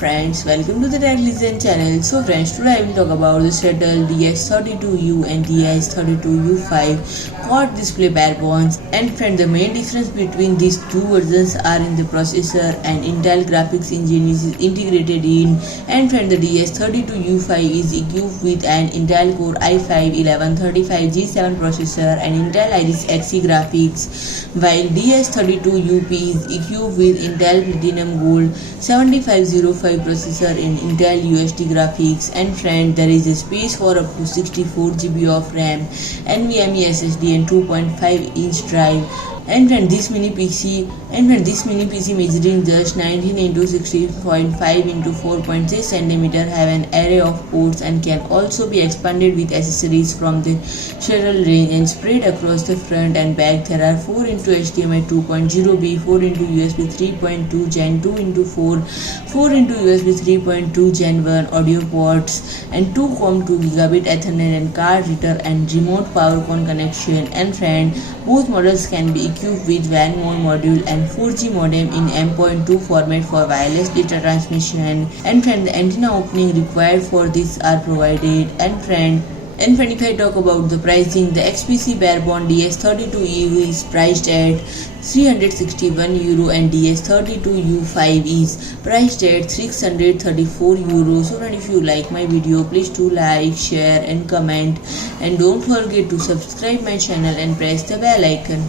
friends, welcome to the Tech Listen channel. So friends, today I will talk about the Shuttle DH32U and DH32U5 quad display barebones. And friend, the main difference between these two versions are in the processor, and Intel graphics engine is integrated in. And friend, the DH32U5 is equipped with an Intel Core i5-1135G7 processor and Intel Iris Xe graphics, while DH32UP is equipped with Intel Pentium Gold 7505 processor in Intel UHD Graphics. And friend, there is a space for up to 64 GB of RAM, NVMe SSD and 2.5-inch drive. And friend, this Mini-PC measuring just 19 × 16.5 × 4.6 cm have an array of ports and can also be expanded with accessories from the Shuttle range and spread across the front and back. There are 4 × HDMI 2.0B, 4 × USB 3.2 Gen 2 × 4, 4 × USB 3.2 Gen 1 audio ports, and 2 COM2 Gigabit Ethernet and card reader and remote power connection. And friend, both models can be equipped with WAN module and 4G modem in M.2 format for wireless data transmission. And friend, the antenna opening required for this are provided. And friend, if I talk about the pricing, the XPC Barebone DH32U is priced at €361 and DH32U5 is priced at €634. So friend, if you like my video, please do like, share and comment, and don't forget to subscribe my channel and press the bell icon.